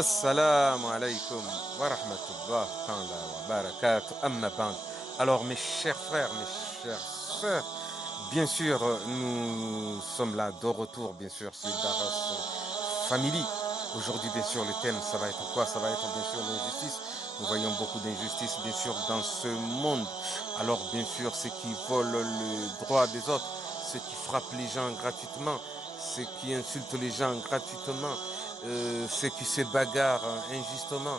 Assalamu alaikum wa rahmatullah ta'ala wa barakatuh. Amma ba'd. Alors mes chers frères, mes chères sœurs, bien sûr, nous sommes là de retour, bien sûr, sur Daras Family. Aujourd'hui, bien sûr, le thème, ça va être quoi? Ça va être bien sûr l'injustice. Nous voyons beaucoup d'injustice, bien sûr, dans ce monde. Alors, bien sûr, ceux qui volent le droit des autres, ceux qui frappent les gens gratuitement, ceux qui insultent les gens gratuitement, ceux qui se bagarrent injustement.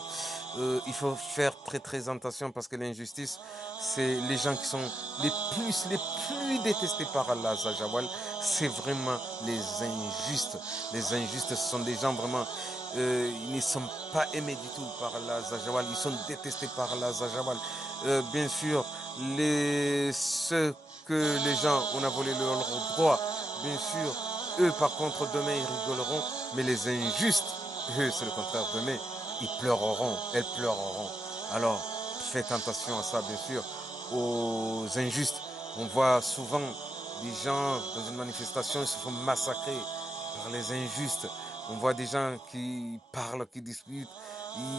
Il faut faire très très attention parce que l'injustice, c'est les gens qui sont les plus détestés par Allah Azawajal, c'est vraiment les injustes. Les injustes, ce sont des gens vraiment, ils ne sont pas aimés du tout par Allah Azawajal, ils sont détestés par Allah Azawajal. Bien sûr, ceux que les gens, on a volé leur droit, bien sûr, eux par contre demain ils rigoleront, mais les injustes, eux c'est le contraire, demain ils pleureront, elles pleureront. Alors faites attention à ça bien sûr, aux injustes. On voit souvent des gens dans une manifestation, ils se font massacrer par les injustes. On voit des gens qui parlent, qui discutent,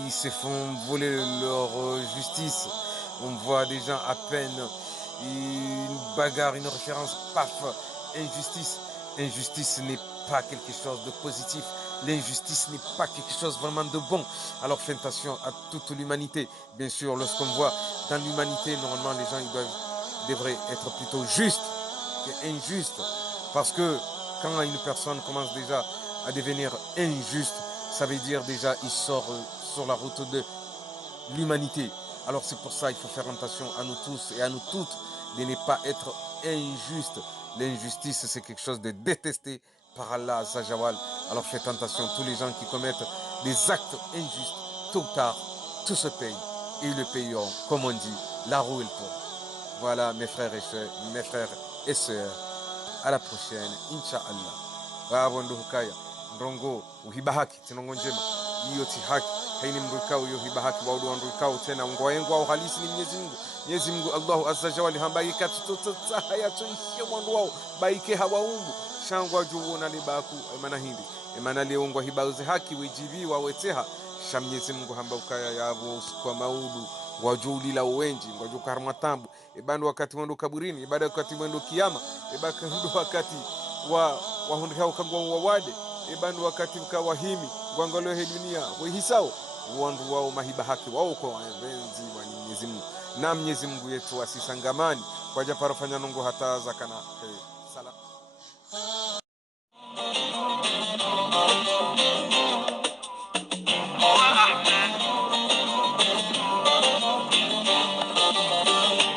ils se font voler leur justice. On voit des gens à peine, une bagarre, une référence, paf, injustice. Injustice n'est pas quelque chose de positif. L'injustice n'est pas quelque chose vraiment de bon. Alors faites attention à toute l'humanité. Bien sûr, lorsqu'on voit dans l'humanité, normalement, les gens devraient être plutôt justes que injustes. Parce que quand une personne commence déjà à devenir injuste, ça veut dire déjà il sort sur la route de l'humanité. Alors c'est pour ça qu'il faut faire attention à nous tous et à nous toutes de ne pas être injustes. L'injustice, c'est quelque chose de détesté par Allah Azawajal. Alors faites attention, tous les gens qui commettent des actes injustes, tôt ou tard, tout se paye. Et ils le payeront, comme on dit, la roue et le tour. Voilà mes frères et sœurs. À la prochaine, Inch'Allah. Wabondu hukaya. Ndongo, uhiba haki, tinongo njema. Hiyo ti haki. Haini mrukao hiyo hiba haki wa udu mrukao tena. Ungo wengu au halisi ni Mwenyezi Mungu. Mwenyezi Mungu Allahu Azza Jalla hambaye katutotsa haya tuishie mwandu wao. Baike hawaumbu. Shangwa juwo na libaku emana hindi. Emana liungwa hibauze haki wejibi wa weteha. Sha Mwenyezi Mungu hamba ukaya yabo kwa maudu. Wajulila uwenji ngwajuka harmatambu ebando wakati mwendo kaburini ibada wakati mwendo kiyama ebaka ndo wakati wa hundika ukangwa wawade ebando wakati mkawahimi ngwangalo he dunia wehisao wandu wao mahiba haki wao kwa wenzi wa Mwenyezi Mungu na Mwenyezi Mungu yetu asisangamani kwa japaro fanya nungu hata zakana salam.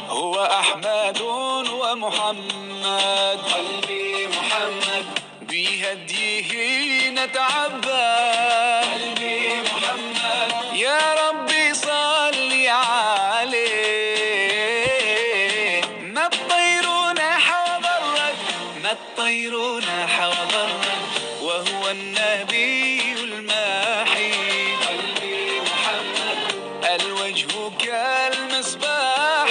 هو أحمد ومحمد قلبي محمد بهديه نتعبد قلبي محمد يا ربي صل عليه ما الطير نحو ضرك ما الطير نحو ضرك وهو النبي الماحي قلبي محمد الوجه كالمصباح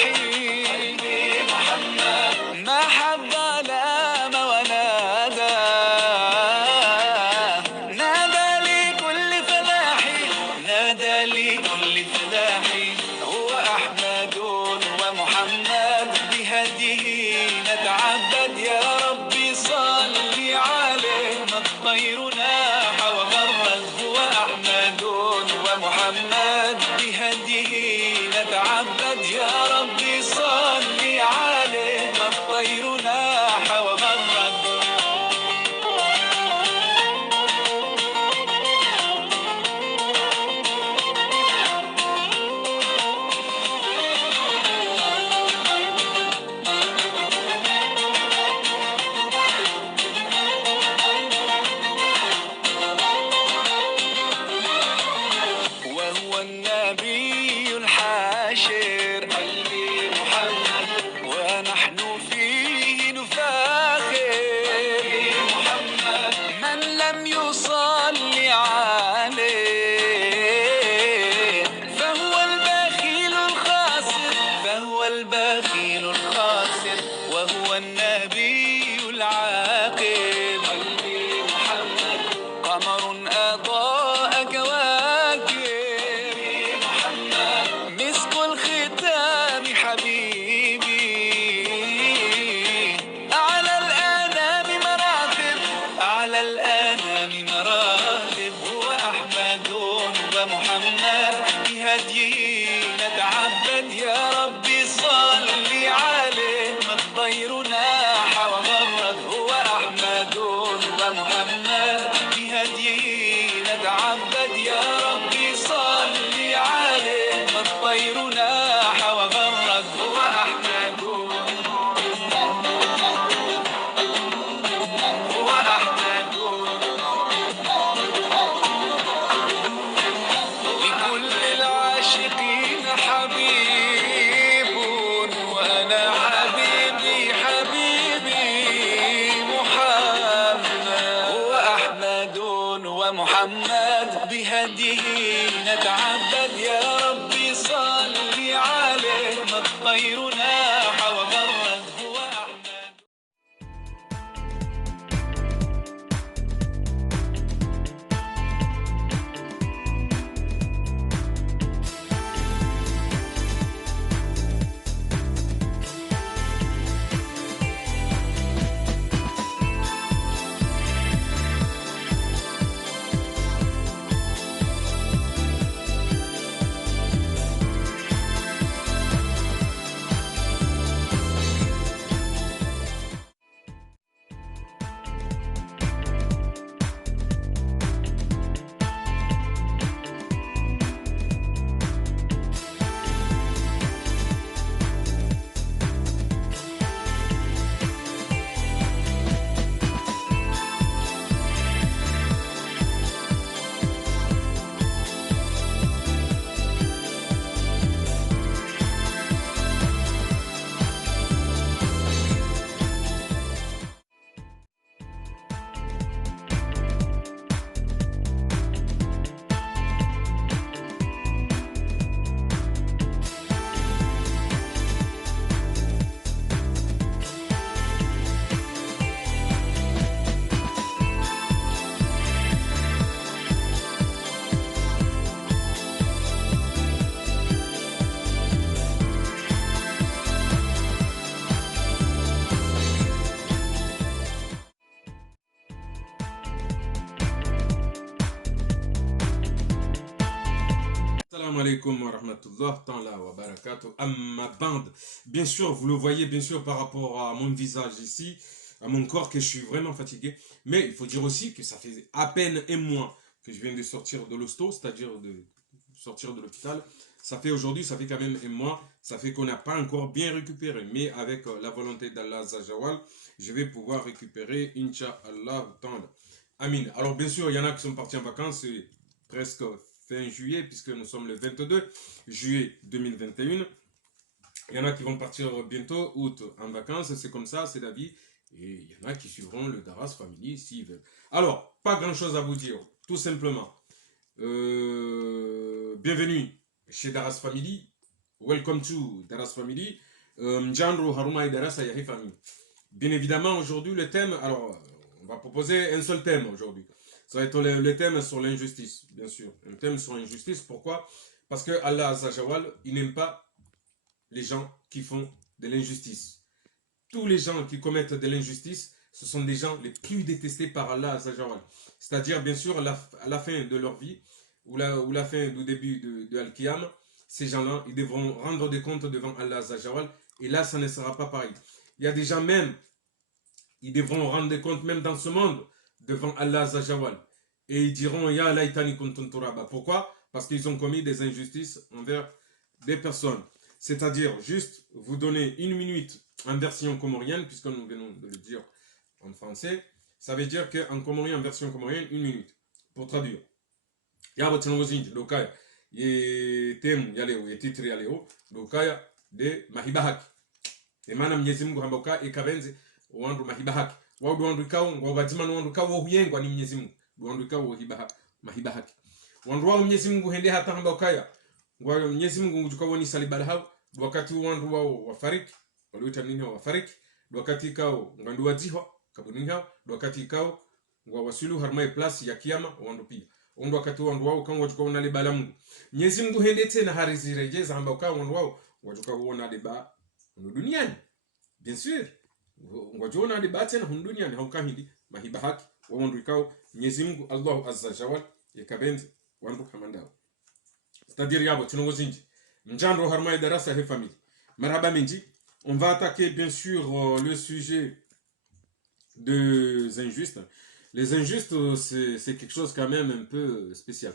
ما حب لام ونادى نادى لكل فلاحي نادى لكل فلاحي هو أحمد ومحمد بهديه نتعبد يا ربي صل عليه ما الطير ناح ومحمد بهديه نتعبد يا ربي صل عليه ما الطير ناح وغرد هو أحمد. Salam alaikum wa rahmatullah, ta'ala wa barakatuh, amma band. Bien sûr, vous le voyez, bien sûr, par rapport à mon visage ici, à mon corps, que je suis vraiment fatigué. Mais il faut dire aussi que ça fait à peine un mois que je viens de sortir de l'hosto, c'est-à-dire de sortir de l'hôpital. Ça fait aujourd'hui, ça fait quand même un mois. Ça fait qu'on n'a pas encore bien récupéré. Mais avec la volonté d'Allah Zajawal, je vais pouvoir récupérer, Inch'Allah, ta'ala. Amin. Alors, bien sûr, il y en a qui sont partis en vacances, c'est presque fin juillet, puisque nous sommes le 22 juillet 2021. Il y en a qui vont partir bientôt, août, en vacances. C'est comme ça, c'est la vie. Et il y en a qui suivront le Daras Family s'ils veulent. Alors, pas grand-chose à vous dire. Tout simplement, bienvenue chez Daras Family. Welcome to Daras Family. Mjandro Haruma et Daras Ayahi Family. Bien évidemment, aujourd'hui, le thème... Alors, on va proposer un seul thème aujourd'hui. Ça va être le thème sur l'injustice, bien sûr. Un thème sur l'injustice, pourquoi? Parce que Allah Azajawal, il n'aime pas les gens qui font de l'injustice. Tous les gens qui commettent de l'injustice, ce sont des gens les plus détestés par Allah Azajawal. C'est-à-dire, bien sûr, à la fin de leur vie, ou la fin du début de Al-Qiyam, ces gens-là, ils devront rendre des comptes devant Allah Azajawal, et là, ça ne sera pas pareil. Il y a des gens même, ils devront rendre des comptes même dans ce monde, devant Allah Azajawal. Et ils diront, Ya laitani kuntun turaba. Pourquoi? Parce qu'ils ont commis des injustices envers des personnes. C'est-à-dire, juste vous donner une minute en version comorienne, puisque nous venons de le dire en français. Ça veut dire qu'en comorien, en version comorienne, une minute. Pour traduire. Ya botinongozinji, dokaya. Ye temu yaleo, ye titri yaleo, dokaya de mahibahaki. E maana Mwenyezi Mungu hamboka ikabenze wandu mahibahaki. Waudu wandu ikao, wabatima wandu ikao wohuyengwa ni Mwenyezi Mungu. Wandu ikao mahibahaki. Wandu wao Mwenyezi Mungu hende hata hambokaya. Mwenyezi Mungu ngujukawo ni salibala hao. Wakati wandu wao wafariki, waluita nini wafariki. Wakati ikao ngandu wazihwa, kabuni hao. Wakati ikao wasulu harmae plasi ya kiyama, wandu pia. Wandu wakati wandu wao kama wajukawo na libala Mungu. Mwenyezi Mungu hende tena harizirejeza hambokaya wandu wao. Wajukawo na liba duniani. Bien sûr. Ngojona debate na duniani haukahidi mahibahaki wa wandu ikao Mwenyezi Mungu Allahu Azza Jawal yakabenze wandu kamandao. C'est-à-dire yabo tunongozinji. Mjandro harma darasa he famille. Marhaba minji. On va attaquer bien sûr le sujet des injustes. Les injustes, c'est quelque chose quand même un peu spécial.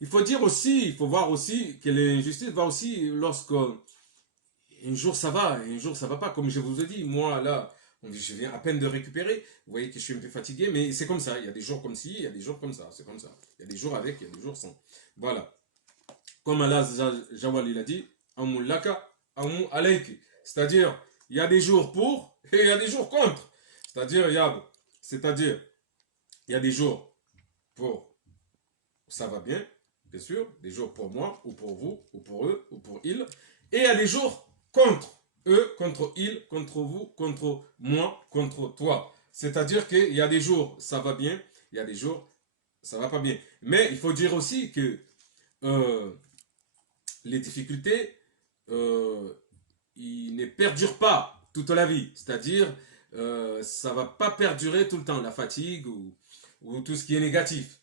Il faut dire aussi, il faut voir aussi que l'injustice va aussi lorsque un jour ça va, un jour ça va pas. Comme je vous ai dit, moi là, je viens à peine de récupérer. Vous voyez que je suis un peu fatigué, mais c'est comme ça. Il y a des jours comme ci, il y a des jours comme ça. C'est comme ça. Il y a des jours avec, il y a des jours sans. Voilà. Comme Allah Jawal il a dit, Amou laka, Amou alayki. C'est-à-dire, il y a des jours pour et il y a des jours contre. C'est-à-dire, il y a des jours pour ça va bien sûr, des jours pour moi, ou pour vous, ou pour eux, ou pour ils. Et il y a des jours contre eux, contre ils, contre vous, contre moi, contre toi. C'est-à-dire qu'il y a des jours, ça va bien, il y a des jours, ça va pas bien. Mais il faut dire aussi que euh, les difficultés, euh, ils ne perdurent pas toute la vie. C'est-à-dire, ça ne va pas perdurer tout le temps, la fatigue ou tout ce qui est négatif.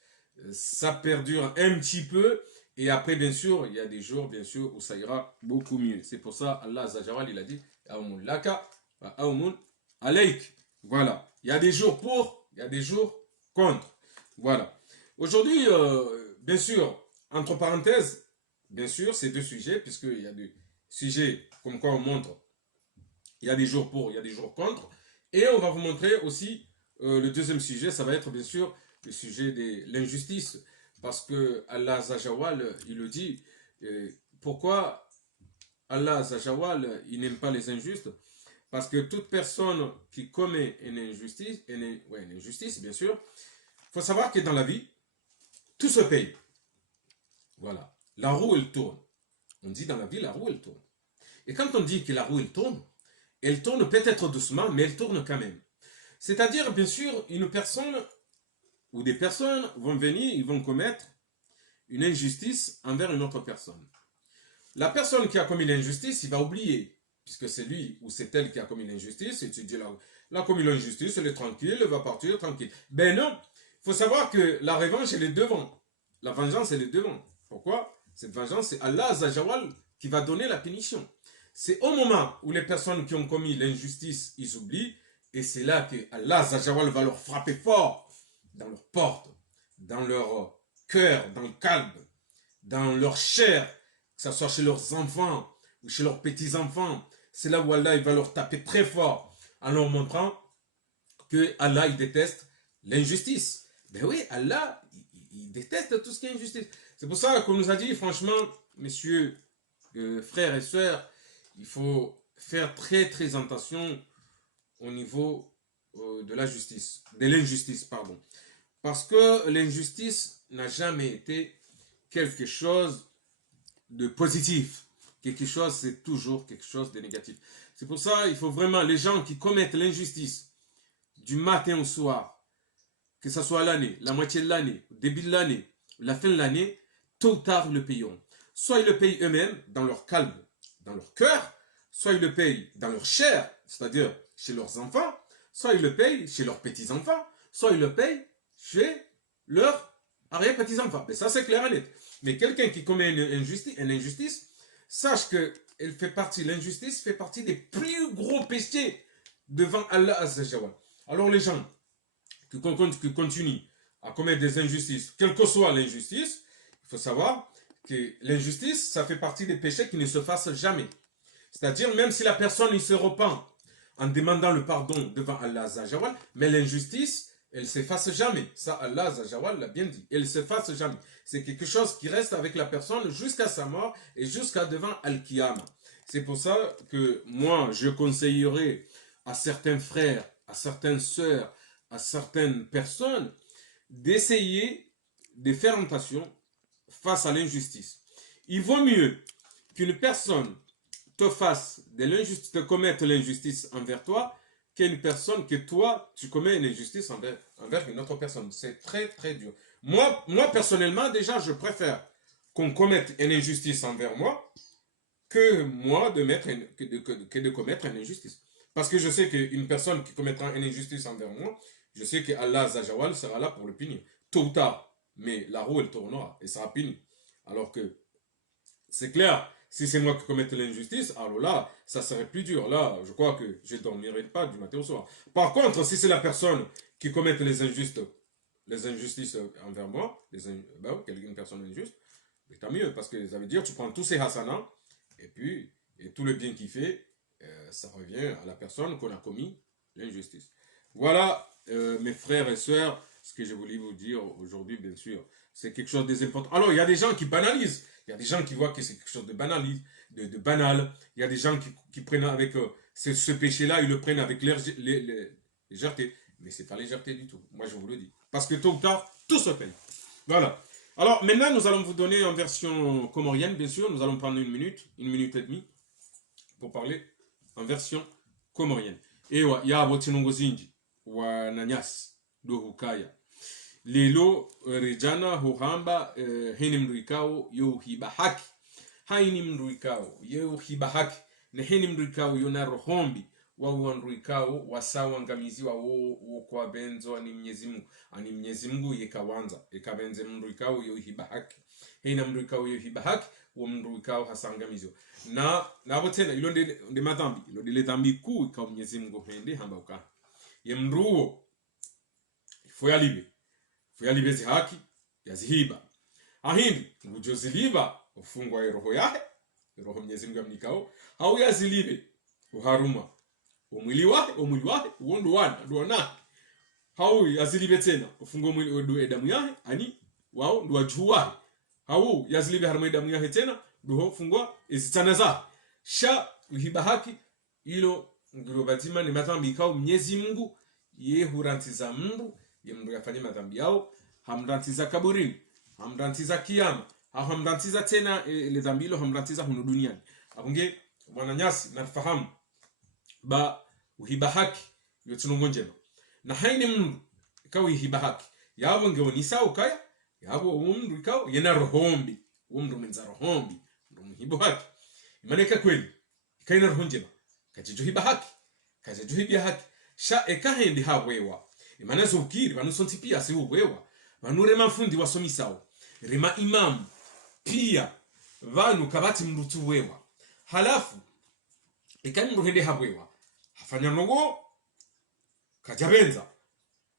Ça perdure un petit peu. Et après, bien sûr, il y a des jours, bien sûr, où ça ira beaucoup mieux. C'est pour ça, Allah Azajawal, il a dit, Aoumun laka, Aoumun alaik. Voilà. Il y a des jours pour, il y a des jours contre. Voilà. Aujourd'hui, bien sûr, entre parenthèses, bien sûr, ces deux sujets, puisqu'il y a des sujets comme quoi on montre, il y a des jours pour, il y a des jours contre. Et on va vous montrer aussi le deuxième sujet, ça va être bien sûr le sujet de l'injustice. Parce que Allah Azajawal, il le dit, pourquoi Allah Azajawal, il n'aime pas les injustes? Parce que toute personne qui commet une injustice, une injustice bien sûr, il faut savoir que dans la vie, tout se paye. Voilà. La roue, elle tourne. On dit dans la vie, la roue, elle tourne. Et quand on dit que la roue, elle tourne peut-être doucement, mais elle tourne quand même. C'est-à-dire, bien sûr, une personne ou des personnes vont venir, ils vont commettre une injustice envers une autre personne. La personne qui a commis l'injustice, il va oublier, puisque c'est lui ou c'est elle qui a commis l'injustice, et tu dis, là, commis l'injustice, elle est tranquille, elle va partir tranquille. Ben non, il faut savoir que la revanche, elle est devant. La vengeance, elle est devant. Pourquoi? Cette vengeance, c'est Allah Azajawal qui va donner la punition. C'est au moment où les personnes qui ont commis l'injustice, ils oublient, et c'est là que Allah Azajawal va leur frapper fort dans leur porte, dans leur cœur, dans le calme, dans leur chair, que ce soit chez leurs enfants ou chez leurs petits-enfants. C'est là où Allah il va leur taper très fort en leur montrant que Allah il déteste l'injustice. Ben oui, Allah il déteste tout ce qui est injustice. C'est pour ça qu'on nous a dit, franchement, messieurs, frères et sœurs, il faut faire très très attention au niveau de la justice, de l'injustice, pardon. Parce que l'injustice n'a jamais été quelque chose de positif. Quelque chose, c'est toujours quelque chose de négatif. C'est pour ça, il faut vraiment, les gens qui commettent l'injustice du matin au soir, que ce soit l'année, la moitié de l'année, le début de l'année, la fin de l'année, tôt ou tard, ils le payeront. Soit ils le payent eux-mêmes, dans leur calme, dans leur cœur, soit ils le payent dans leur chair, c'est-à-dire chez leurs enfants, soit ils le payent chez leurs petits-enfants, soit ils le payent chez leurs arrière-petits-enfants. Mais ça, c'est clair et net. Mais quelqu'un qui commet une injustice, sache que l'injustice fait partie des plus gros péchés devant Allah Azzawajal. Alors les gens qui continuent à commettre des injustices, quelle que soit l'injustice, il faut savoir que l'injustice, ça fait partie des péchés qui ne se fassent jamais. C'est-à-dire, même si la personne il se repent en demandant le pardon devant Allah Azzawajal, mais l'injustice, elle ne s'efface jamais. Ça, Allah Azzawajal l'a bien dit. Elle ne s'efface jamais. C'est quelque chose qui reste avec la personne jusqu'à sa mort et jusqu'à devant Al-Qiyam. C'est pour ça que moi, je conseillerais à certains frères, à certaines sœurs, à certaines personnes d'essayer de faire attention face à l'injustice. Il vaut mieux qu'une personne te fasse de l'injustice, te commette l'injustice envers toi, qu'une personne que toi, tu commets une injustice envers une autre personne. C'est très, très dur. Moi, personnellement, déjà, je préfère qu'on commette une injustice envers moi que moi que de commettre une injustice. Parce que je sais qu'une personne qui commettra une injustice envers moi, je sais que Allah Azawajal sera là pour le punir. Tôt ou tard. Mais la roue, elle tournera et sera punie. Alors que, c'est clair, si c'est moi qui commette l'injustice, alors là, ça serait plus dur. Là, je crois que je ne dormirai pas du matin au soir. Par contre, si c'est la personne qui commet les injustices envers moi, une personne injuste, tant mieux, parce que ça veut dire que tu prends tous ces hasanats, et puis, et tout le bien qu'il fait, ça revient à la personne qu'on a commis l'injustice. Voilà, mes frères et sœurs, ce que je voulais vous dire aujourd'hui, bien sûr, c'est quelque chose d'important. Alors, il y a des gens qui banalisent. Il y a des gens qui voient que c'est quelque chose de banal. Il y a des gens qui prennent avec ce péché-là, ils le prennent avec légèreté. Mais ce n'est pas légèreté du tout. Moi, je vous le dis. Parce que tôt ou tard, tout se paye. Voilà. Alors maintenant, nous allons vous donner en version comorienne, bien sûr. Nous allons prendre une minute et demie pour parler en version comorienne. Ewa yabo tinongo zinji wa nanyasi do hukaya. Lelo rejana huhamba hini mruikao yo hiba haki. Haini mruikao yo hiba haki. Na hini mruikao yo na rohombi wa mruikao wasawa ngamiziwa wo kwa benzo ani Mwenyezi Mungu yekawanza yekabenze mruikao yo hiba haki. Hina mruikao yo hiba haki wo mruikao hasangamiziwa. Na nabo tena ilo ndi madhambi ilo dile dhambi kuu kwa Mwenyezi Mungu hende hamba uka. Ye mruo Fuyalibe zi haki ya zihiba. Ahindi ngujoziliba ufungwa roho yahe roho Mwenyezi Mungu amnikao au yazilibe uharuma umwili wahe uondo wana hau yazilibe tena ufungwa mwili wedu damu yahe ani wao ndo wajuwahe hau yazilibe haruma damu yahe tena ndo fungwa izitanaza sha uhiba haki ilo ngiro batima ni madhambi kao Mwenyezi Mungu ye hurantiza mndu ye mndu yafanye madhambi yao hamrantiza kaburini hamrantiza kiyama hamrantiza tena ile dhambi hilo hamrantiza huno duniani akunge mwananyasi nafahamu ba uhiba haki yotunongo njema na haini mndu ikawa uhiba haki yabo ngeonisa ukaya yabo mndu ikawa yena rohombi mndu menza rohombi mndu mhibo haki imaneka kweli ikaina roho njema kajijuhiba haki kajijuhibia haki sha ekahende hawewa imanazo ukiri vanusonti pia si uwewa vanure mafundi wasomisao rema imamu pia vanu kabati mrutu wewa halafu ikani mruhende hawewa hafanya nogo kajabenza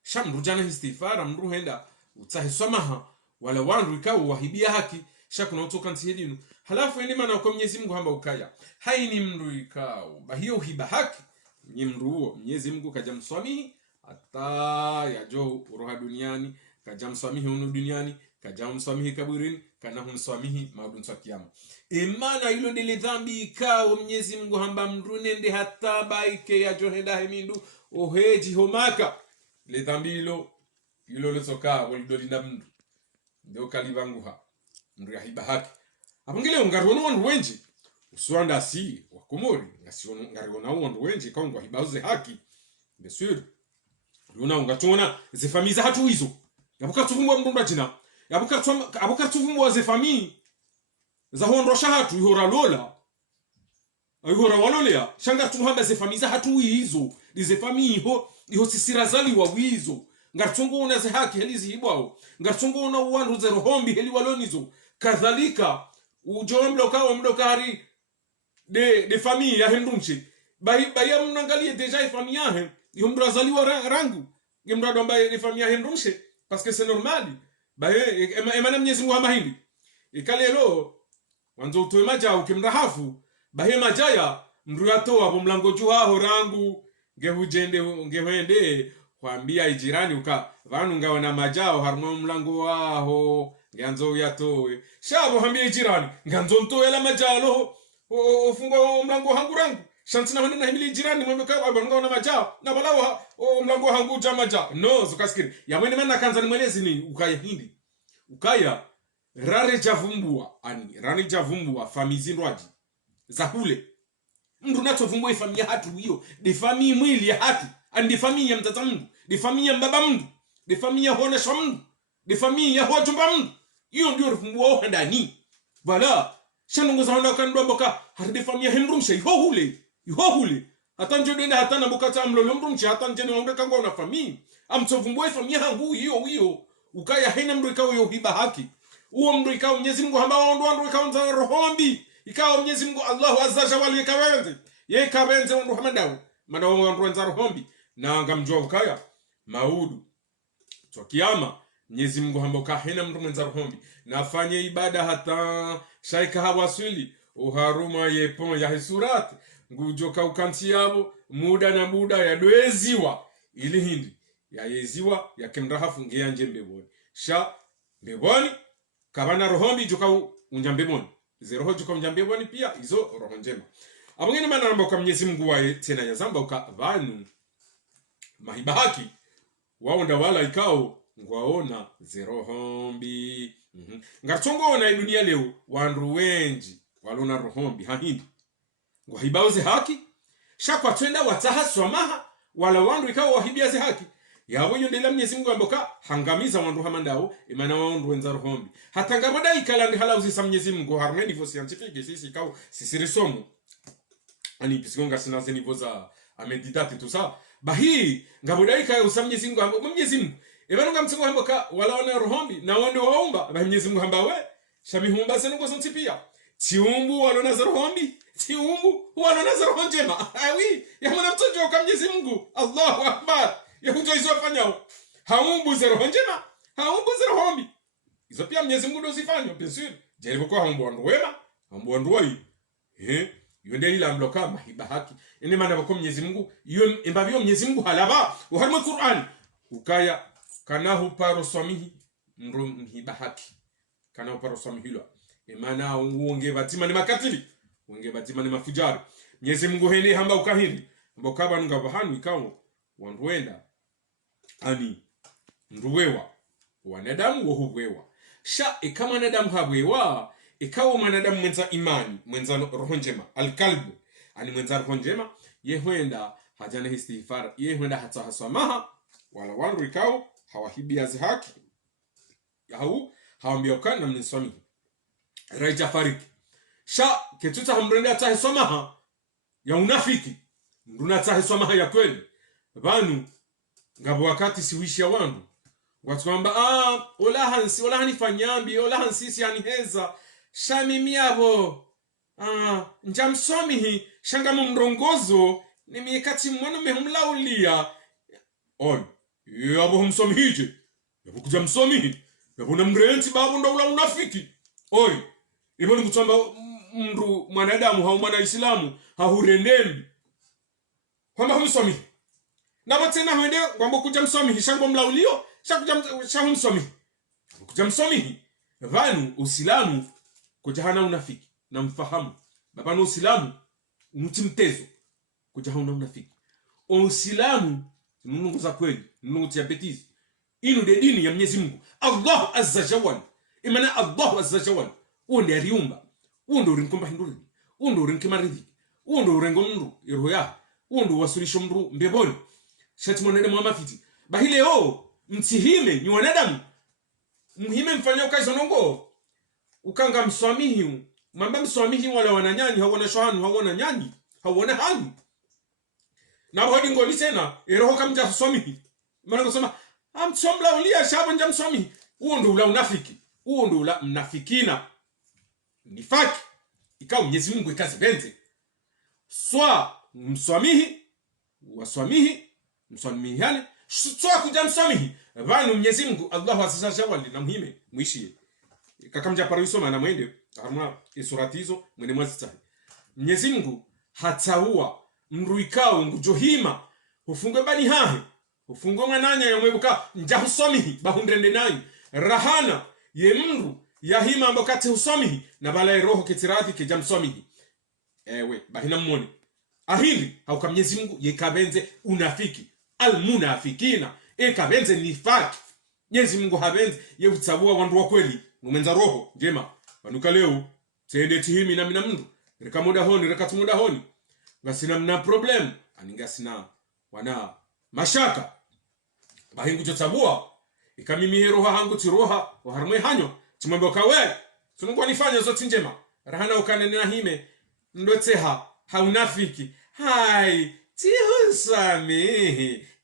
sha mrujana histifara mruhenda utahiswamaha wala wandu ikawo wahibia haki sha kuna utoka ntihedinu halafu enima na kwa Mwenyezi Mungu hamba ukaya haini mru ikawo bahiyo hiba haki nye mruo Mwenyezi Mungu kajamswamihi hata yajo uroha duniani kajamswamihi unu duniani kajamswamihi kaburini kana humswamihi maudunsa kiyama imana ilo ndile dhambi ikawo Mwenyezi Mungu hamba mrunende hata baike yajo henda hemindu oheji homaka le dhambi ilo lesoka walidolinda mndu ndio kalivanguha mndu ya hiba haki apangile ungarono wandu wenji uswanda si wakomori ngarono wandu wenji kaungwa hibaze haki bien sûr Luna ungatona ze famille za hatu hizo yabuka tuvumbwa mndu jina yabuka tuvumbwa ze famille za hondosha hatu ihora lola ihora walolea shanga tuhamba ze famille za hatu hizo ze famille iho sisirazali wa wizo ngatungo una ze haki helizi hibwao ngatungo una uwandu ze rohombi heli walonizo kadhalika ujomlo kawa mdokari de famille ya hendumchi baya mnangalie deja famille yahe yo mdrazaliwa rangu ngemrado ambaye ni famille hendumche parce que c'est normal baye emana Mwenyezi Mungu hama hindi ikalelo wanzo utoe maja ukimrahafu baye majaya mruyatoa bo mlango juha rangu ngehende kwambia ijirani uka vanu ngaona majao harmo mlango waho nganzo yatoe shabo hambia ijirani nganzo ntoela majalo ofunga mlango hangu rangu shantina hone na himili jirani mwemeka ngaona majao na balawa mlango hangu jamaja no zukaskiri ya mwene mana kanza ni mwenezi ni ukaya hindi ukaya rare javumbua famizindwaji za hule mndu nachovumbua ifamia hatu hiyo de famii mwili ya hatu andi famii ya mtata mndu de famii ya mbaba mndu de famii ya honesha mndu de famii ya hojumba mndu hiyo ndio rufumbua ohandani voilà shanungu za honda kandwa mboka hatu de famii ya hendrumsha iho hule hata njodenda hata na mboka cha mlolo mrumsha hata njeni waunde kangwa una famii amtovumbua ifamia hangu hiyo ukaya haina mndu ikawo yo hiba haki uo mndu ikawo Mwenyezi Mungu hamba wandu ikawo nza rohombi ikawo Mwenyezi Mungu Allahu azza jawali ikawenze ye kabenze wandu hamadawo madawo wandu nza rohombi na ngamjua ukaya maudu so kiyama Mwenyezi Mungu hamba ukahena mndu mwenza rohombi na afanye ibada hata shaika hawasuli uharuma yepon ya hisurat ngujoka ukanti yabo muda na muda ya doeziwa ili hindi ya yeziwa ya kemrahafu ngea njembeboni sha mbeboni kabana rohombi joka unjambeboni ze roho joka unjambeboni pia izo roho njema abangeni mana namba kwa Mwenyezi Mungu wa tena yazamba uka vanu mahibahaki waonda wala ikao ngwaona ze rohombi Ngarchongo na dunia leo wandu wenji walona rohombi hahindi ngo hibauze haki shakwa twenda wataha swamaha wala wandu ikawa wahibiaze haki yawo yondela Mwenyezi Mungu amboka hangamiza wandu hamandao imana wandu wenza rohombi hata ngaboda ikalandi halauzi sa Mwenyezi Mungu harmeni vo scientifique sisi ikawa sisi risomo ani pisonga sinaze nivo za amedidate tout ça bahi ngaboda ikawa sa Mwenyezi Mungu amboka Mwenyezi Mungu ebanunga mtsingo hamboka wala wana rohombi na wande waomba ba Mwenyezi Mungu hambawe shamihumba senongo zontipia tiumbu walona za rohombi tiumbu walona za roho njema awi ya mwana mtoto kwa Mwenyezi Mungu Allahu Akbar ya hujo hizo fanyao haumbu za roho njema haumbu za rohombi hizo pia Mwenyezi Mungu dozifanya bien sûr jaribu kwa haumbu wandu wema haumbu wandu wai yonde ila mloka mahiba haki ene maana kwa Mwenyezi Mungu iyo imbavyo Mwenyezi Mungu halaba uharmu Qur'an ukaya kanahu paro swamihi ndo mhiba haki kanahu paro swamihi hilo imana uonge batima ni makatili uonge batima ni mafujari Mwenyezi Mungu hene hamba ukahindi mbokaba nunga bahanu ikawo wanduenda ani nduwewa wanadamu wohubwewa sha ikama wanadamu habwewa ikawo mwanadamu mwenza imani mwenza roho njema alkalbu ani mwenza roho njema yehwenda hajana istighfar yehwenda hata hasamaha wala wandu ikawo hawahibiazi haki yahu hawambioka na mniswami raija fariki sha ketuta hamrende atahe somaha ya unafiki mruna atahe somaha ya kweli banu ngabo wakati siwishi ya wandu watu kwamba ola hanifanyambi ola hansisi haniheza sha mimi yabo njamsomihi shangamo mrongozo ni miekati mwana mehumlaulia oi yabo humsomihije yabo kuja msomihi yabo na mrenti babu ndo ula unafiki oi ibo nikutamba mndu mwanadamu hau mwana Islamu hahurendendi kwamba humsomihi nabo tena hwende kwamba kuja msomihi shango mlaulio shakuja humsomihi kuja msomihi vanu Uislamu kuja hana unafiki na mfahamu babano Uislamu umutimtezo kuja hana unafiki Uislamu Mungu za kweli Mungu tia betizi inu de dini ya Mwenyezi Mungu Allah azza jawal imana Allah azza jawal undi ariumba undo rinkomba hinduri undo rinkimaridhi undo rengo mndu iroya undo wasulisho mndu mbeboni shati mwanadamu wa mafiti bahile mtihime ni wanadamu muhime mfanya kazi nongo ukanga mswamihi mamba mswamihi wala wananyani hawana shahanu hawana nyani hawana hanu na hodi ngoli tena eroho kamja mswamihi maana kusema amtsomla ulia shabanja mswamihi undo ula unafiki undo ula mnafikina nifaki ikawa Mwenyezi Mungu ikazibenze swa mswamihi waswamihi mswamihi yani swa kuja mswamihi vanu Mwenyezi Mungu Allah azza jawali na muhime muishie kakamja parisoma na mwende harma isuratizo mwene mwazitahi Mwenyezi Mungu hataua mruikao ngujohima ufungwe bani hahe ufungwe mwananya ya mwebuka njahusomihi bahundrende nayi rahana ye mru yahima ambokati husomihi na bala roho ketirathi kejamsomihi ewe bahina mmoni ahili hauka Mwenyezi Mungu yekabenze unafiki almunafikina ekabenze nifaki Mwenyezi Mungu habenze yebutabua wandu wa kweli numenza roho njema banuka leo tende tihimi na mina mndu rekamoda honi rekatumuda honi ngasina mna problem aninga sina wana mashaka bahingu jotabua ikamimi roho hangu tiroha wa harmwe hanyo timwembe kawe sunungwa nifanya zote njema rahana ukanene na hime ndoteha haunafiki hai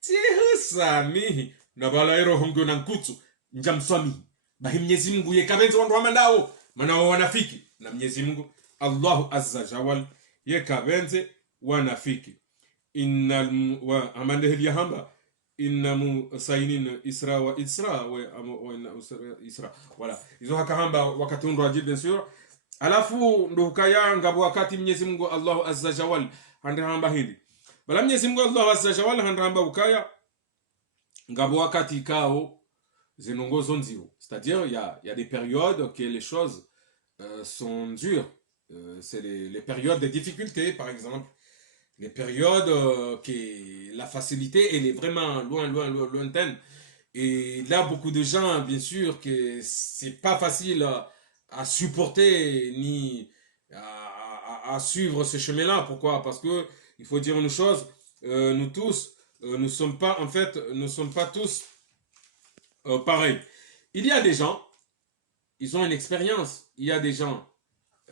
tihusamihi na bala roho ngo na nkutsu njamswami bahi Mwenyezi Mungu yekabenze wandu wamandao maana wanafiki na Mwenyezi Mungu Allahu azza jawal yekabenze wanafiki innal wa amande heliya hamba innamu sainin isra wa isra wala izo hakahamba wakati ndo ajib bien sûr alafu ndo kaya ngabo wakati Mwenyezi Mungu Allahu azza jawal hamba hili bala Mwenyezi Mungu Allahu azza jawal hamba ukaya ngabo wakati kao zenongozo nzio c'est-à-dire il y a des périodes que les choses sont dures c'est les périodes de difficultés par exemple les périodes que la facilité elle est vraiment lointaine Et là, beaucoup de gens, bien sûr, que c'est pas facile à supporter ni à suivre ce chemin-là. Pourquoi? Parce que il faut dire une chose, nous tous, nous sommes pas, en fait, nous sommes pas tous pareils. Il y a des gens, ils ont une expérience. Il y a des gens,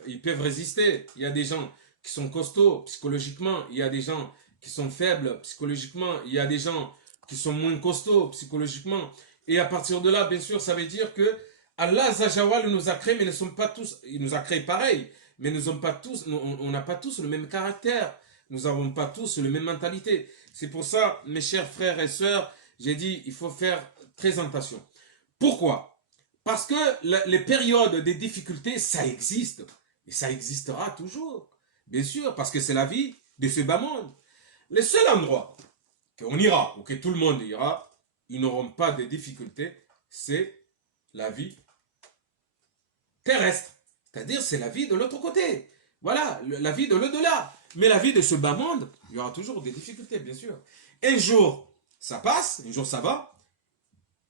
ils peuvent résister. Il y a des gens qui sont costauds psychologiquement. Il y a des gens qui sont faibles psychologiquement. Il y a des gens qui sont moins costauds psychologiquement. Et à partir de là, bien sûr, ça veut dire que Allah Zajawal nous a créés, mais nous ne sommes pas tous, il nous a créés pareil, mais nous sommes pas tous, on n'a pas tous le même caractère. Nous n'avons pas tous la même mentalité. C'est pour ça, mes chers frères et sœurs, j'ai dit, il faut faire très attention. Pourquoi? Parce que les périodes de difficultés, ça existe. Et ça existera toujours. Bien sûr, parce que c'est la vie de ce bas monde. Le seul endroit qu'on ira, ou que tout le monde ira, ils n'auront pas de difficultés, c'est la vie terrestre. C'est-à-dire, c'est la vie de l'autre côté. Voilà, la vie de l'au-delà. Mais la vie de ce bas monde, il y aura toujours des difficultés, bien sûr. Un jour, ça passe, un jour, ça va,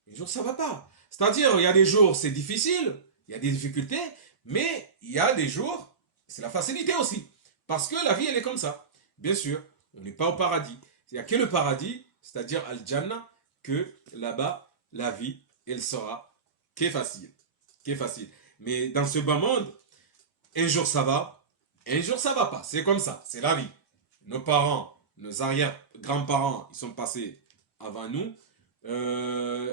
un jour, ça va pas. C'est-à-dire, il y a des jours, c'est difficile, il y a des difficultés, mais il y a des jours, c'est la facilité aussi. Parce que la vie, elle est comme ça. Bien sûr, on n'est pas au paradis. Il n'y a que le paradis, c'est-à-dire Al-Jannah, que là-bas, la vie, elle sera que facile. Que facile. Mais dans ce bas monde, un jour ça va, un jour ça va pas. C'est comme ça, c'est la vie. Nos parents, nos arrière-grands-parents, ils sont passés avant nous.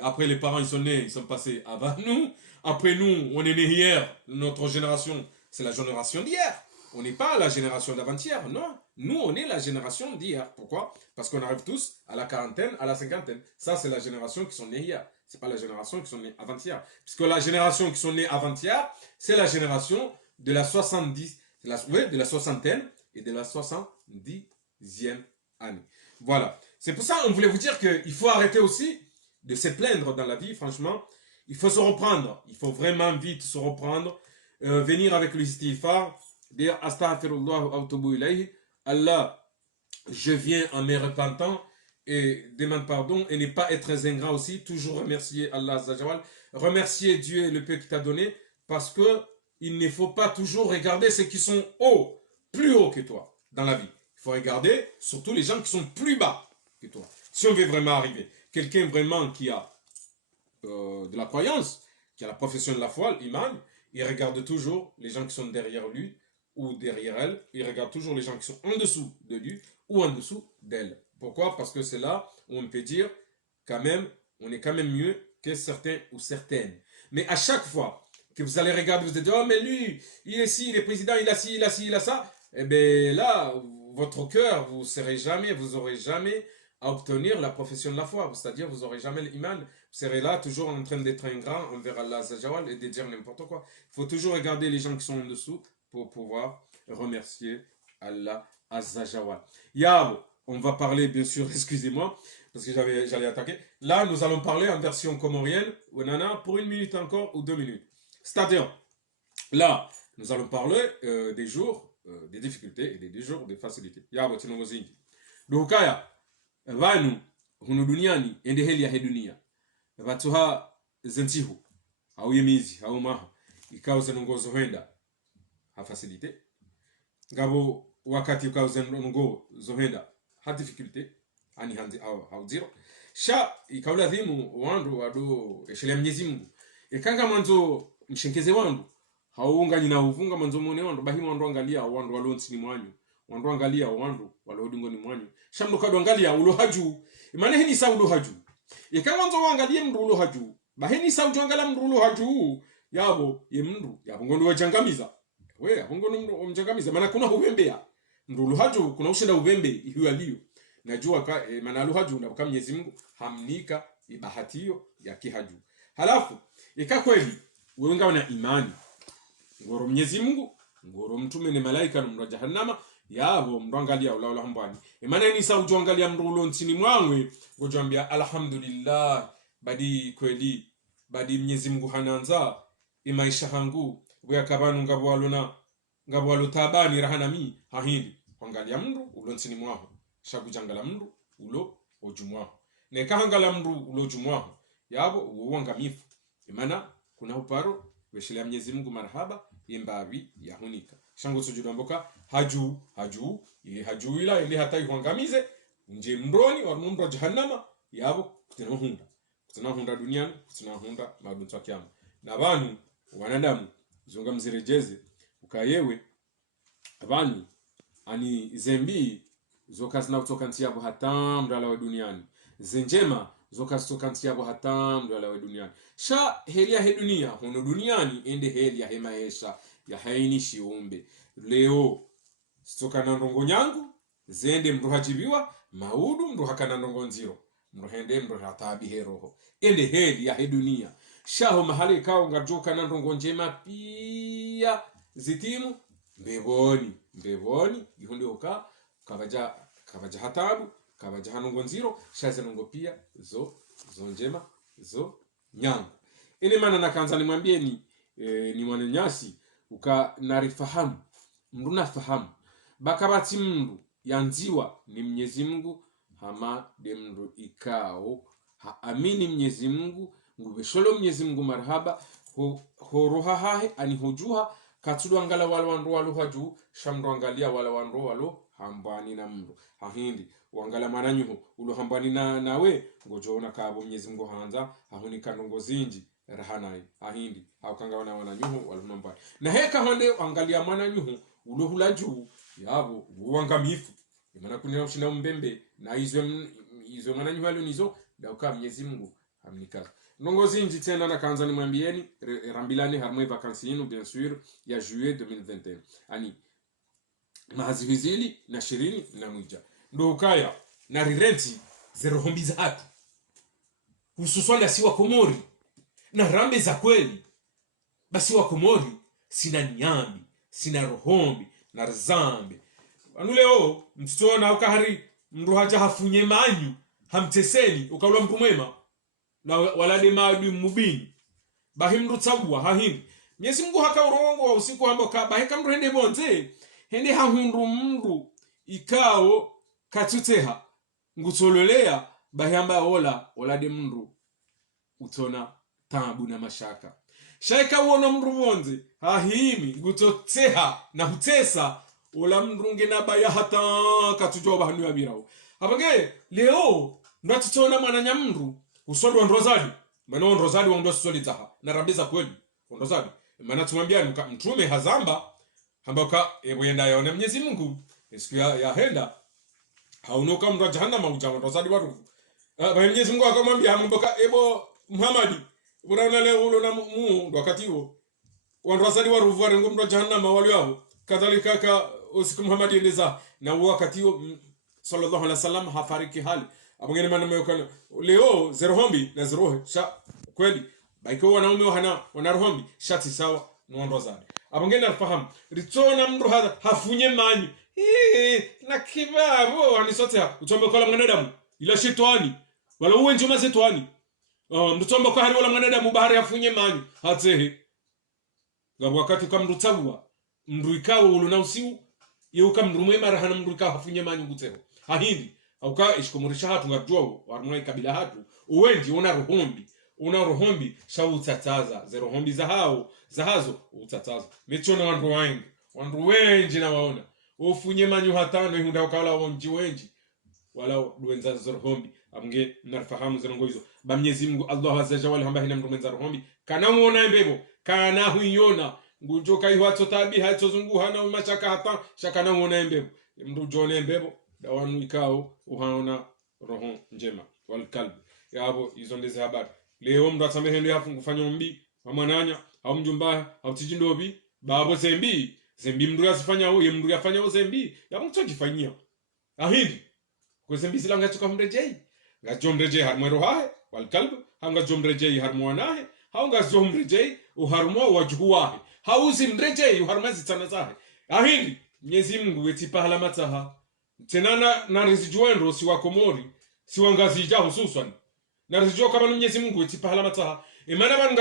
Après les parents, ils sont nés, ils sont passés avant nous. Après nous, on est né hier. Notre génération, c'est la génération d'hier. On n'est pas la génération d'avant-hier, non. Nous, on est la génération d'hier. Pourquoi? Parce qu'on arrive tous à la quarantaine, à la cinquantaine. Ça, c'est la génération qui sont nés hier. C'est pas la génération qui sont nés avant-hier. Puisque la génération qui sont nés avant-hier, c'est la génération de la 70, de la soixantaine et de la 70e année. Voilà. C'est pour ça qu'on voulait vous dire qu'il faut arrêter aussi de se plaindre dans la vie, franchement. Il faut se reprendre. Il faut vraiment vite se reprendre. Venir avec le istighfar, dire astaghfirullah wa atubu ilayhi. Allah, je viens en me repentant et demande pardon et ne pas être ingrat aussi. Toujours remercier Allah Azza. Remercier Dieu et le peu qu'il t'a donné parce que il ne faut pas toujours regarder ceux qui sont hauts, plus hauts que toi dans la vie. Il faut regarder surtout les gens qui sont plus bas que toi. Si on veut vraiment arriver, quelqu'un vraiment qui a de la croyance, qui a la profession de la foi, l'imam, il regarde toujours les gens qui sont derrière lui ou derrière elle. Il regarde toujours les gens qui sont en dessous de lui ou en dessous d'elle. Pourquoi? Parce que c'est là où on peut dire quand même, on est quand même mieux que certains ou certaines. Mais à chaque fois que vous allez regarder, vous allez dire, oh mais lui, il est ci, il est président, il a ci, il a ci, il a ça. Eh bien là, votre cœur, vous n'aurez jamais à obtenir la profession de la foi. C'est-à-dire, vous n'aurez jamais l'iman. Vous serez là, toujours en train d'être ingrat envers Allah Azza et de dire n'importe quoi. Il faut toujours regarder les gens qui sont en dessous pour pouvoir remercier Allah Azza. Yab, on va parler, bien sûr, excusez-moi, parce que j'allais attaquer. Là, nous allons parler en version comorienne, pour 1 minute encore ou 2 minutes. C'est-à-dire, là, nous allons parler des jours, des difficultés et des jours de facilité. Yab, tinongozingi. Dukaya, vanu, hunu duniani, ende heli ya dunia. Vatuha zentihu, au yemizi, au maha, ikawa zenongozo henda, ha facilité. Ngabo, wakati ikawa zenongozo henda, ha difficulté, ani handi au zero. Sha, ikawa dhimu, wandu, wadu, eshele mnyezi Mungu. Ikanga manzo, mshenkeze wandu, haunga nina uvunga manzo mwone wandu, bahima wandu angalia, wandu walonsi ni mwanyu. Wandu angalia, wandu walodingo ni mwanyu. Shamdo kado angalia, ulo haju. Imane hini sa ulo haju. Ika wanzo wangalia mndu ulo haju. Bahini sa ujangala mndu ulo haju. Yabo, ye mndu. Yabo ngondo wajangamiza. We, ngondo mjangamiza. Mana kuna uwembe ya. Mndu ulo haju, kuna ushenda uwembe, ihuwa liyo. Najua ka, mana ulo haju, na buka Mwenyezi Mungu, hamnika, ibahatiyo, ya kihaju. Halafu, ika kweli, uwenga wana imani. Ngoro Mwenyezi Mungu, ngoro mtume ni malaika na mndu jahannama, yabo mndu angalia ula hambani. Imana ni sa ujuangalia mndu ulo ntini mwangwe, ujambia alhamdulillah, badi kweli, badi Mwenyezi Mungu hananza, imaisha hangu, wea kabanu ngabo walo tabani rahanami, hahindi. Wangalia mndu ulo ntini mwaho, shagu jangala mndu ulo ojumwaho. Neka hangala mndu ulo ojumwaho, yabo uangamifu imana kuna uparo weshilia Mwenyezi Mungu marhaba imbavi yahunika shango sujudamboka haju ila ili hata iwangamize nje mroni wa mumro jahannama yabo kutina hunda duniani kutina hunda madunta kyama na abantu wanadamu zonga mzirejeze ukayewe abantu ani zembi zokazina kutoka ntiabo hata mdala wa duniani zenjema zokazitoka ntiabo hata mdala wa duniani sha helia he dunia hono duniani ende helia he maisha ya haini shiumbe leo stoka na ndongo nyangu zende mruhajibiwa maudu mruhakana ndongo nziro mruhende mruhatabi heroho ende helia he dunia shaho mahali kao ngajoka na ndongo njema pia zitimu mbevoni gihundi uka kabaja hatabu kabaja hanongo nziro shaze nongo pia zo njema zo nyangu ene mana nakanza nimwambie ni mwananyasi uka narifahamu mndu nafahamu bakabati mndu yanziwa ni Mwenyezi Mungu hama de mndu ikao haamini Mwenyezi Mungu ngubesholo Mwenyezi Mungu marhaba horoha hahe ani hujuha katulu angala wala wandu walu haju shamdu angalia wala wandu walu hambani na mndu hahindi wangala mananyuhu ulu hambani nawe ngojoona kabo Mwenyezi Mungu hanza hahuni kanongo zinji rahanai hahindi haukanga wana nyuhu walu hambani na heka honde angalia mananyuhu ulu hulaju yabo uangamifu imana kunira ushina mbembe na izwe mananyuhu walu nizo dauka Mwenyezi Mungu hamnikaza nongozi nji tena na kanza nimwambieni rambilani harmwe vacances yenu bien sûr ya juillet 2021 ani mahazivizili na 20 na mwija ndo ukaya na rirenti zero hombi za hatu hususwanda si wa Komori na rambe za kweli basi wa Komori sina nyambi sina rohombi na rzambe anu leo mtutona ukahari mruhaja hafunye manyu hamteseni ukaula mtu mwema na walade maadui mubini bahimru tsagwa hahini Mwenyezi Mungu haka urongo wa usiku amboka baheka mru hende bonze hende hahundu mru ikao katuteha ngutololea bahamba olade mru utona tabu na mashaka shaika uona mru bonze hahimi ngutoteha na hutesa ola mru ngena baya hata katujoba hanu ya birao abage leo ndatutona mwananya mru usodo ndrozadi maana ndrozadi wando soli zaha na rabeza kweli ndrozadi maana tumwambia mtume hazamba ambaka yenda yaone Mwenyezi Mungu siku ya henda haunoka mtu jahannama ujama ndrozadi watu Mwenyezi Mungu akamwambia ambaka ebo Muhammad unaona leo ulo na mu wakati huo ndrozadi waruvu warengo mtu jahannama wali wao kadhalika ka usiku Muhammad endeza na wakati huo sallallahu alaihi wasallam hafariki hali abangeni mana meyokana leo zero hombi na zero sha kweli baiko wanaume wana rohombi shati sawa nuondo zade abangeni afahamu ritona mndu hafunye manyu na kibabo anisote utombe kola mwanadamu ila shetani wala uwe njoma zetwani mtombe kwa hari wala mwanadamu bahari hafunye manyu hatehe ngabo wakati kama mndu tagwa mndu ikawo ulo na usiu yeuka mndu mwema rahana mndu ikawo hafunye manyu nguteho hahindi auka ishkomurisha hatu ngajua warmai kabila hatu uwenji una rohombi shautataza ze rohombi za hazo utataza michona wandu wenji na waona ufunye manyu hatano hunda ukala wonji wenji wala duenza za rohombi amge nafahamu zinongo hizo ba Mwenyezi Mungu Allah azza jalla hamba hina mndu menza rohombi kana muona mbebo kana huiona ngujoka hiyo atotabi hatozungu hana machaka hata shakana muona mbebo mndu jone mbebo dawanu ikao uhaona roho njema wal kalbi yabo hizo ndizo habari leo mndu asamehe hafu kufanya mbi mwananya au mjumba au tijindobi babo zembi mndu asifanya huyo mndu yafanya zembi yabo mtojifanyia ahidi kwa zembi silanga chuka mrejei ngajomrejei harmero hae wal kalbi hanga jomrejei harmwanahe haunga jomrejei uharmwa wajhuwahe hauzi mrejei uharmazi tana zahe ahidi Mwenyezi Mungu wetipa halamataha tenana na rizijuendo si wa Komori si wangazija hususan na rizijo kama Mwenyezi Mungu etipa halamataha imana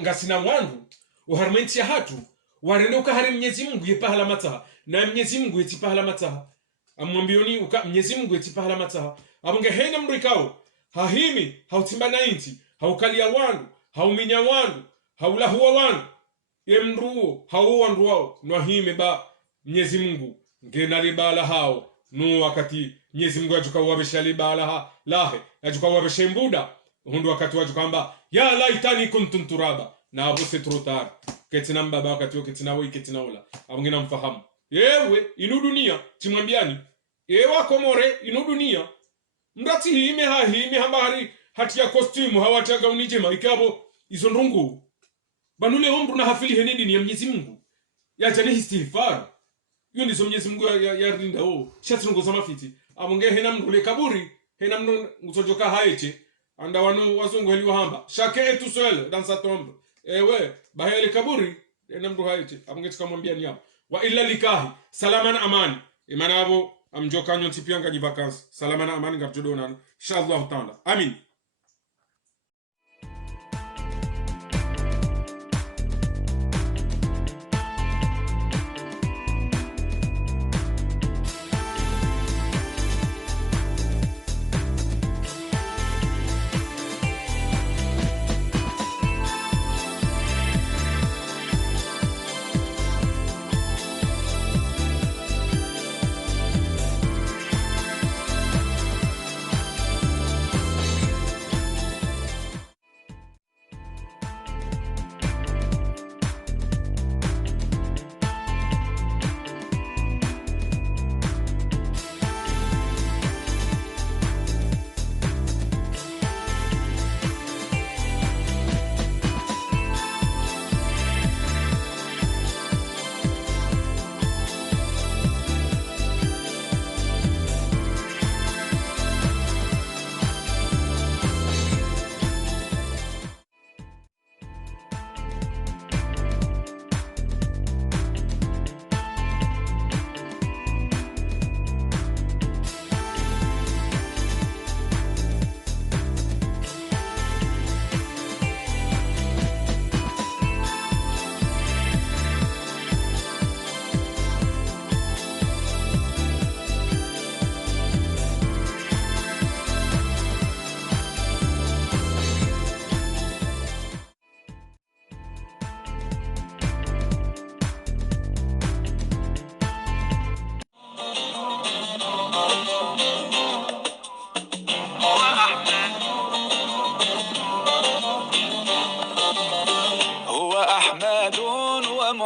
ngasina wandu uharmenti ya hatu warenoka hari Mwenyezi Mungu yepa halamataha na Mwenyezi Mungu etipa halamataha amwambioni Mwenyezi Mungu etipa halamataha abunge hena mrikao hahimi hautimba na inti haukalia wandu hauminya wandu haulahuwa wandu emruo hao wandu wao nwahime ba Mwenyezi Mungu ngenalibala hao nu wakati Mwenyezi Mungu ajuka libala ha lahe ajuka wabesha mbuda hundu wakati wajukamba ya laitani kuntum turaba na abuse trutar ketina mbaba wakati ketina woi ketina ola abungena mfahamu yewe inu dunia timwambiani ewa komore inu dunia mdati hime hambari hati ya kostumu hawataga unijema ikabo izo ndungu banule omru na hafili henedi ni ya Mwenyezi Mungu ya jani istighfar yo ndizo Mwenyezi Mungu ya rinda shatungo za mafiti abunge hena mndule kaburi hena mndo ngutojoka haeche anda wanu wazungu heli wahamba shake etu swele dansa tombe ewe baheli kaburi hena mndo haeche abunge tukamwambia ni hapo wa illa likahi salaman amani imanabo amjoka nyonti pianga di vacances salaman amani ngapjodona inshallah taala amin.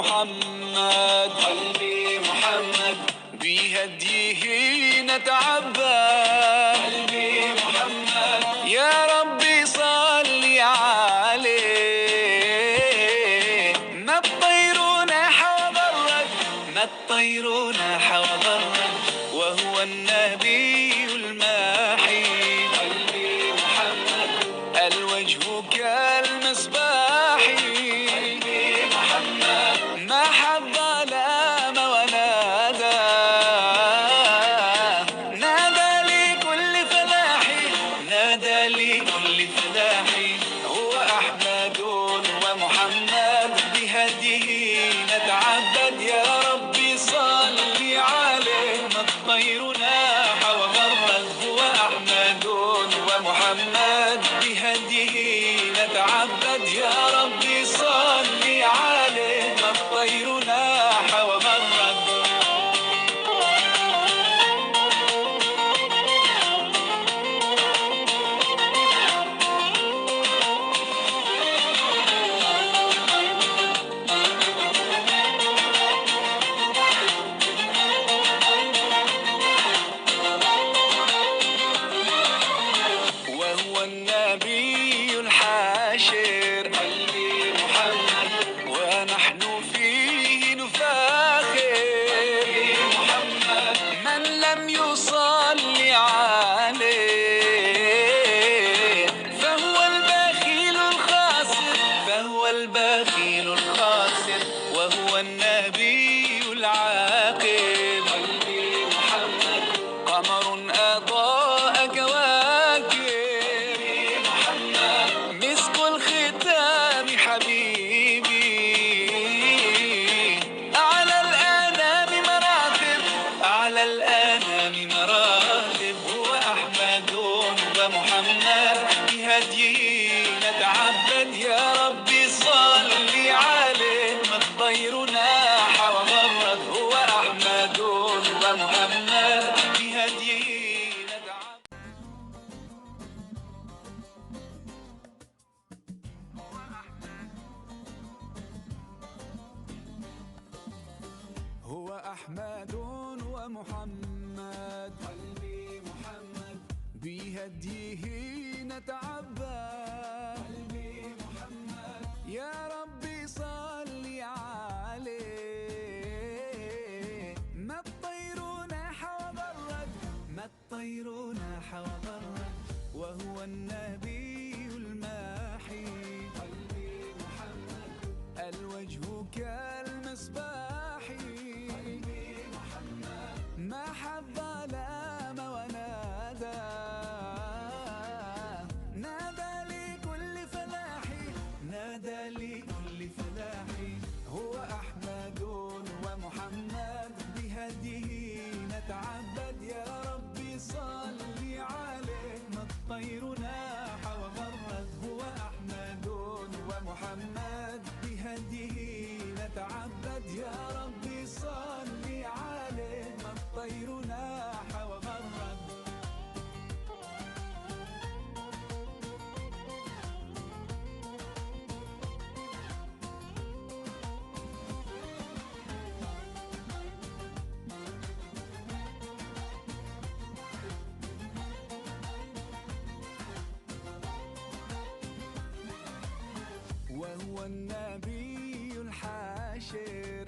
محمد قلبي محمد بهديه نتعبد قلبي محمد يا ربي صل عليه ما الطير نحو ضرك ما الطير نحو ضرك وهو النبي الماحي قلبي محمد الوجه كالمصباح قلبي محمد ما حب لام ونادى نادى لكل فلاح نادى لكل فلاح هو أحمد ومحمد بهديه نتعبد يا ربي صل عليه ما الطير ناح وغرد هو أحمد ومحمد بهديه نتعبد يا ربي صل عليه ما الطير ناح وغرد وهو النبي الحاشر قلبي محمد ونحن فيه نفاخر محمد من لم يصلي عليه فهو البخيل الخاسر فهو البخيل الخاسر وهو النبي العاقب قلبي محمد قمر أضاء كواكب محمد يا ربي صلي عليه. ما الطير ناح وغرد هو أحمد ومحمد بهديه ندعى. هو أحمد ومحمد قلبي محمد بهديه نتعبد. قلبي محمد يا ربي صلي عليه. ما الطير ناح وغرد ما الطير ناح وغرد وهو النبي الماحي. قلبي محمد الوجه كالمصباح. قلبي محمد ما حب ظلام ونادى. نادى لكل فلاح نادى لكل فلاح. هو أحمد ومحمد بهديه نتعبد. يا ربي صلي عليه. ما الطير ناح وغرد هو أحمد ومحمد بهديه نتعبد. يا ربي صلي عليه. ما الطير ناح وغرد. وهو النبي الحاشر.